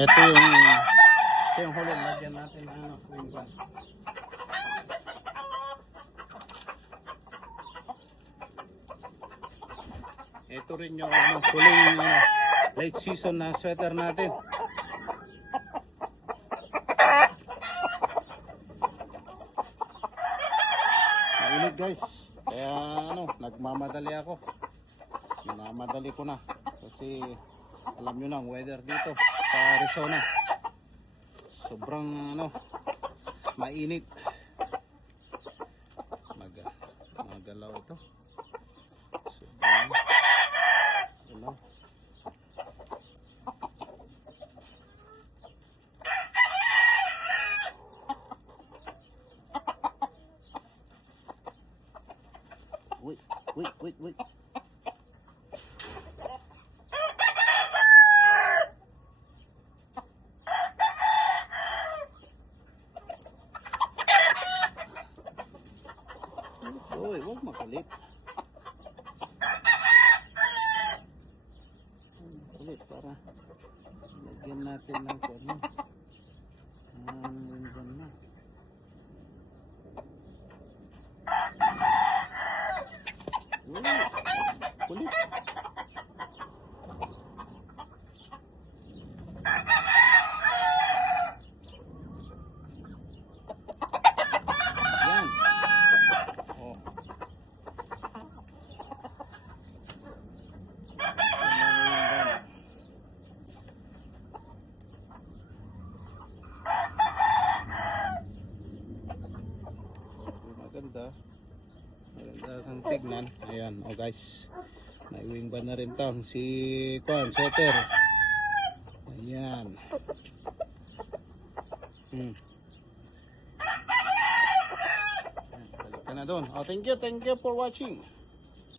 Ito yung hulog. Lagyan natin ng ano, wing pan. Ito rin yung ano, huling late season na sweater natin. Mainit guys. Kaya ano, nagmamadali ako. Minamadali ko na. Kasi alam nyo na ang weather dito sa Arizona. Sobrang ano, mainit. Magalaw ito. Sobrang ano. Wait. Uy, huwag makulit. Kulit para lagyan natin ng ano. Ganyan na. Uy, kulit. Yan. Oh. Maganda kang tignan. Ayan, oh guys, naiwing ba na rin tang si Kwan Soter. Ayan. Balik ka na doon. Oh, thank you for watching.